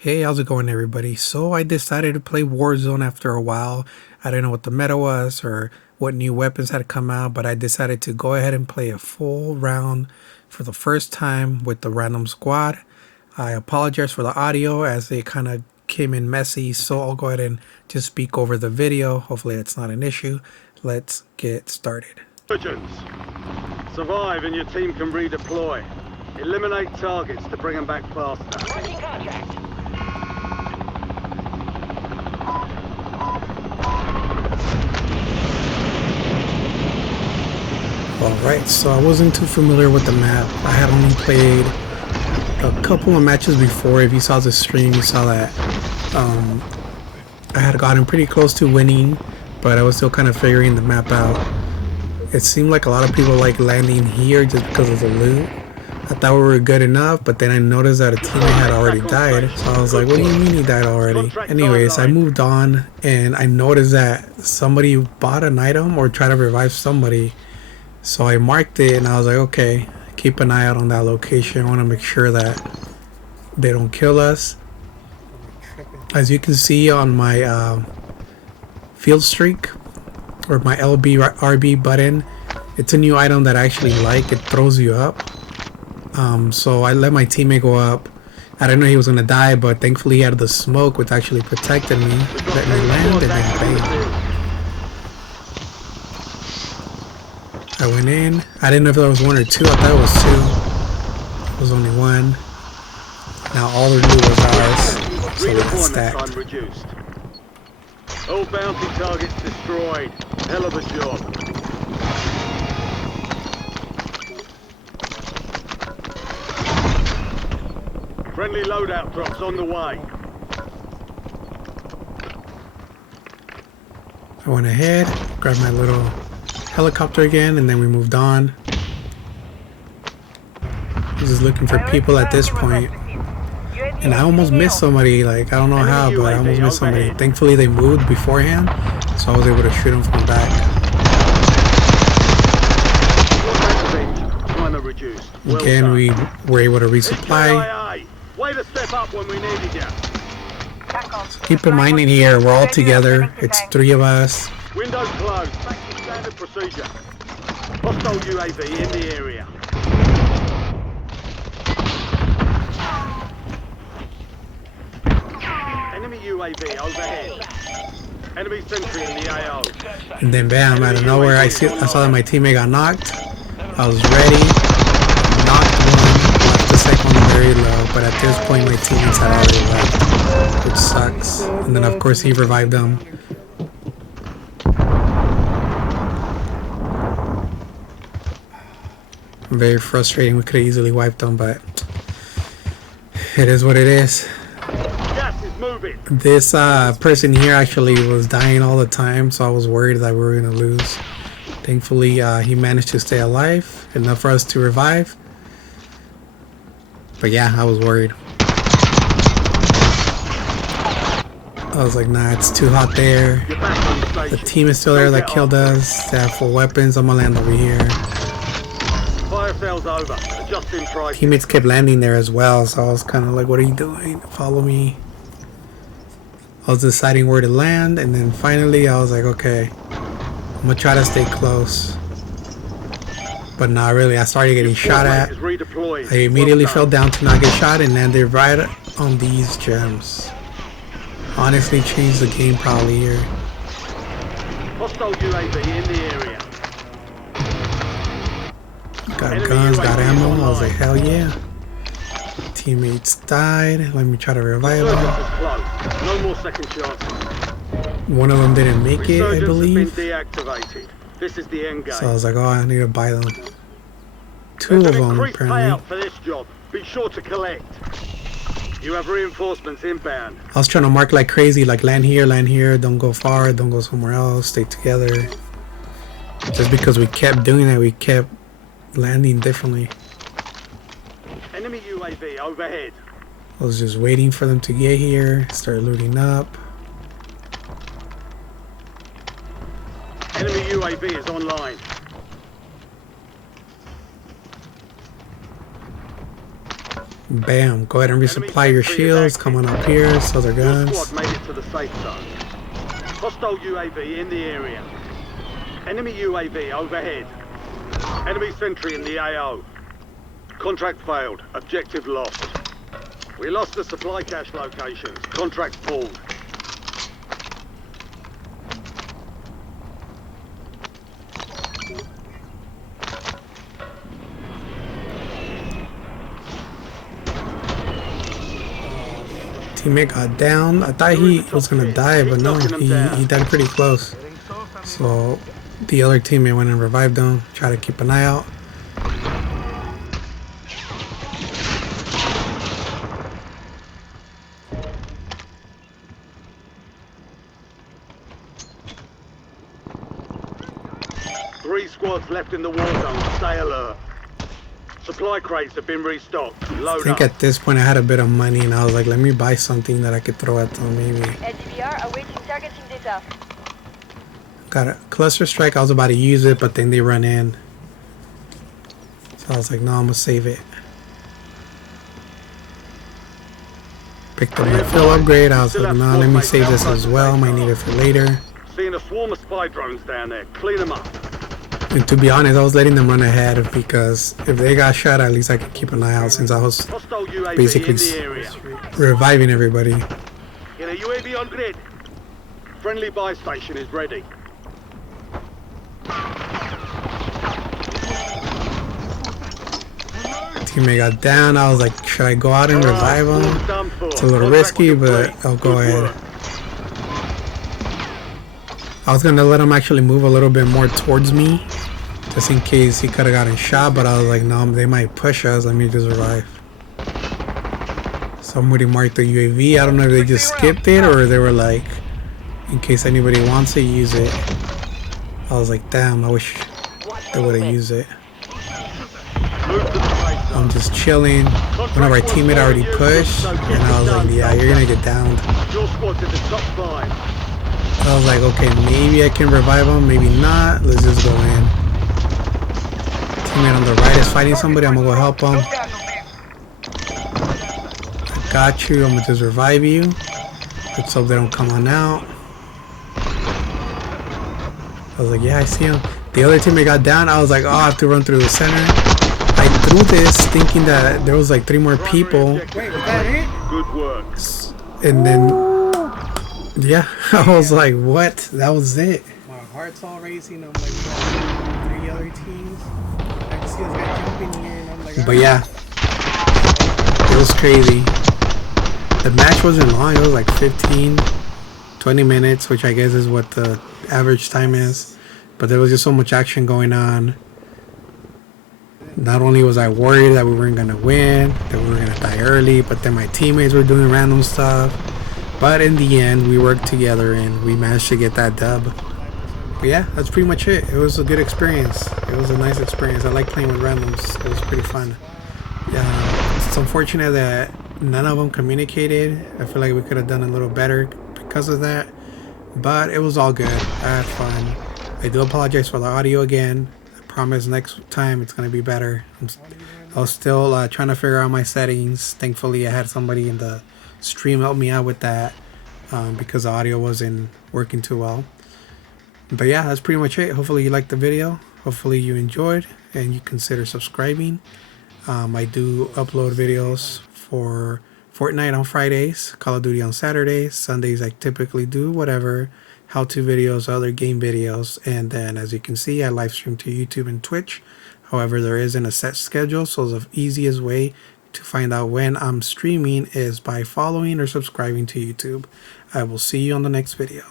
Hey, how's it going, everybody? So I decided to play Warzone after a while. I didn't know what the meta was or what new weapons had come out, but I decided to go ahead and play a full round for the first time with the random squad. I apologize for the audio as it kind of came in messy, so I'll go ahead and just speak over the video. Hopefully it's not an issue. Let's get started. Surgeons, survive and your team can redeploy. Eliminate targets to bring them back faster. Working contract. Alright, so I wasn't too familiar with the map. I had only played a couple of matches before. If you saw the stream, you saw that I had gotten pretty close to winning, but I was still kind of figuring the map out. It seemed like a lot of people like landing here just because of the loot. I thought we were good enough, but then I noticed that a teammate had already died, so I was like, what do you mean he died already? Anyways, I moved on, and I noticed that somebody bought an item or tried to revive somebody. So I marked it and I was like, okay, keep an eye out on that location. I want to make sure that they don't kill us. As you can see on my field streak or my LB RB button, it's a new item that I actually like. It throws you up. So I let my teammate go up. I didn't know he was going to die, but thankfully he had the smoke, which actually protected me. Let me land and then bang. I went in. I didn't know if there was one or two. I thought it was two. It was only one. Now all the loot was ours. So that's stacked. Reduced. All bounty targets destroyed. Hell of a job. Friendly loadout drops on the way. I went ahead, grabbed my little helicopter again, and then we moved on. I was just looking for people at this point, and I almost missed somebody. Like, I don't know how, but I almost missed somebody. Thankfully they moved beforehand, so I was able to shoot them from the back. Again, we were able to resupply. Way to step up when we needed you. So keep in mind in here, we're all together. It's 3 of us. Windows closed. Standard procedure. Hostile UAV in the area. Enemy UAV overhead. Enemy sentry in the AO. And then bam, out of nowhere, I saw that my teammate got knocked. I was ready. Knocked one. Left the second one very low. But at this point, my teammates had already left, which sucks. And then of course he revived them. Very frustrating. We could have easily wiped them, but it is what it is. Gas is moving. This person here actually was dying all the time, so I was worried that we were gonna lose. Thankfully, he managed to stay alive enough for us to revive. But yeah, I was worried. I was like, nah, it's too hot there. The team is still there that killed us. They have full weapons. I'm gonna land over here. Fire sales over. Adjusting price. Teammates kept landing there as well, so I was kind of like, what are you doing? Follow me. I was deciding where to land, and then finally I was like, okay, I'm gonna try to stay close. But not really. I started getting shot at. I immediately fell down to not get shot and landed right on these gems. Honestly, changed the game probably here. Hostile UAV in the area. Got guns, got ammo. I was like, hell yeah. Teammates died. Let me try to revive them. No more second chances. One of them didn't make it, I believe. This is the end game. So I was like, oh, I need to buy them. 2 of them, apparently. For this job. Be sure to collect. You have reinforcements inbound. I was trying to mark like crazy, like land here, don't go far, don't go somewhere else, stay together. Just because we kept doing that, we kept landing differently. Enemy UAV overhead. I was just waiting for them to get here, start looting up. Enemy UAV is online. Bam. Go ahead and Enemy resupply your sentry is shields. active. Come on up here. Sell their Your guns. squad made it to the safe zone. Hostile UAV in the area. Enemy UAV overhead. Enemy sentry in the AO. Contract failed. Objective lost. We lost the supply cache locations. Contract pulled. Teammate got down. I thought he was gonna die, but no, he died pretty close. So the other teammate went and revived him. Try to keep an eye out. Three squads left in the war zone. Stay alert. Supply crates have been restocked. I Load think up. at this point I had a bit of money and I was like, let me buy something that I could throw at them maybe. LDVR awaiting targeting data. Got a cluster strike. I was about to use it, but then they run in. So I was like, no, I'm gonna save it. Picked up my fuel upgrade. I was like, no, let me save this as well. Might need it for later. Seeing a swarm of spy drones down there. Clean them up. And to be honest, I was letting them run ahead because if they got shot, at least I could keep an eye out since I was Hostile UAV basically in the area. reviving everybody. Get a UAV on grid. Friendly buy station is ready. Teammate got down. I was like, should I go out and revive him? It's a little risky, but I'll go ahead. I was gonna let him actually move a little bit more towards me, just in case he could have gotten shot, but I was like, no, they might push us. Let me just revive. Somebody marked the UAV. I don't know if they just skipped it or they were like, in case anybody wants to use it. I was like, damn, I wish they would have used it. I'm just chilling. One of our teammates already pushed, and I was like, yeah, you're gonna get downed. Your squad's in the top 5. I was like, okay, maybe I can revive him, maybe not. Let's just go in. Teammate on the right is fighting somebody. I'm gonna go help him. I got you. I'm gonna just revive you. Let's hope they don't come on out. I was like, yeah, I see him. The other teammate got down. I was like, oh, I have to run through the center. I threw this thinking that there was like 3 more people. Wait, was that it? Good work. And then, yeah, I was like, what? That was it. My heart's all racing. I'm like, 3 other teams. I can see this guy jumping here, and I'm like, But yeah, it was crazy. The match wasn't long. It was like 15, 20 minutes, which I guess is what the average time is. But there was just so much action going on. Not only was I worried that we weren't going to win, that we were going to die early, but then my teammates were doing random stuff. But in the end, we worked together and we managed to get that dub. But yeah, that's pretty much it. It was a good experience. It was a nice experience. I like playing with randoms. It was pretty fun. Yeah, it's unfortunate that none of them communicated. I feel like we could have done a little better because of that. But it was all good. I had fun. I do apologize for the audio again. I promise next time it's going to be better. I was still trying to figure out my settings. Thankfully, I had somebody in the stream help me out with that because the audio wasn't working too well. But yeah, that's pretty much it. Hopefully you liked the video. Hopefully you enjoyed and you consider subscribing. I do upload videos for Fortnite on Fridays, Call of Duty on Saturdays. Sundays I typically do whatever, how-to videos, other game videos. And then as you can see, I live stream to YouTube and Twitch. However, there isn't a set schedule, so the easiest way to find out when I'm streaming is by following or subscribing to YouTube. I will see you on the next video.